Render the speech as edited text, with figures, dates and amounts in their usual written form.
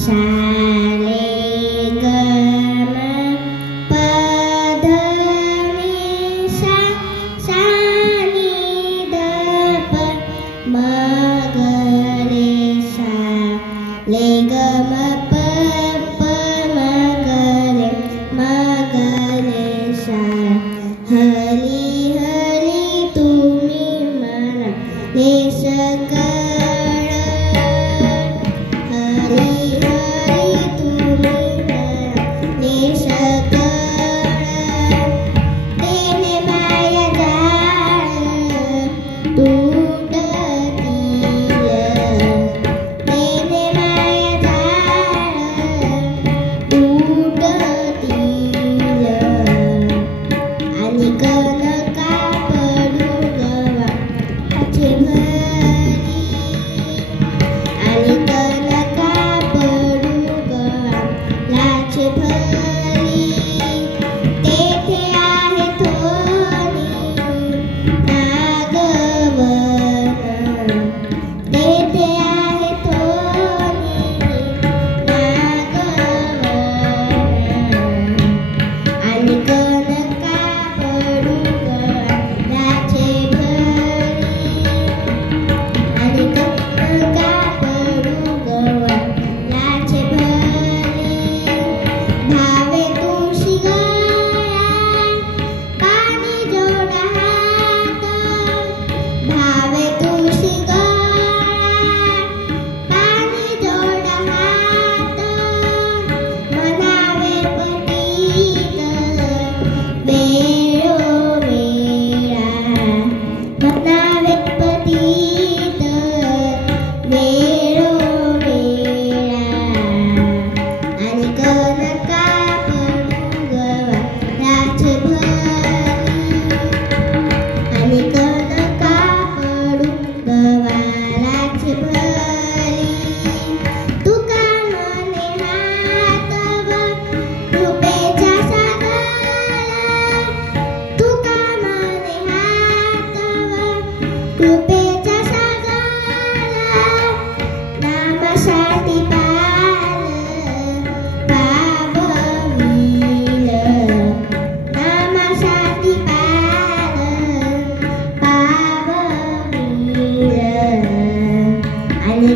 सा रे ग म प ध नि सा सा नि ध प म ग रे सा ले ग म प प म ग रे सा हरी हरी तुम्ही म्हणा हे सकळ हरी हरी तुम्ही म्हणा हे सकळ तेने माया जाळ तुटतील तेने माया जाळ तुटतील आणि कनका पडू गव्हाचे भरी आणि कनका पडू गव्हाचे भरी तेथे आहे थोडी नागवन तेथे आहे थोडी नागवन आणि कनका पडू गव्हाचे भरी आणि कनका पडू गव्हाचे भरी भावे तुळशी गळा पाणी जोडा हात भावे तुळशी गळा पाणी जोडा हात म्हणावे पटीत वेळोवेळा म्हणावे पटीत वेळोवेळा आणि कनका पडू गव्हाचे भरी आणि कनका पडू गव्हाचे भरी तुका म्हणे हात वर कृपेचा सागर तुका म्हणे हात वर कृपेचा सागर नामासाठी पाल पाववील नामासाठी पाल पाववील आणि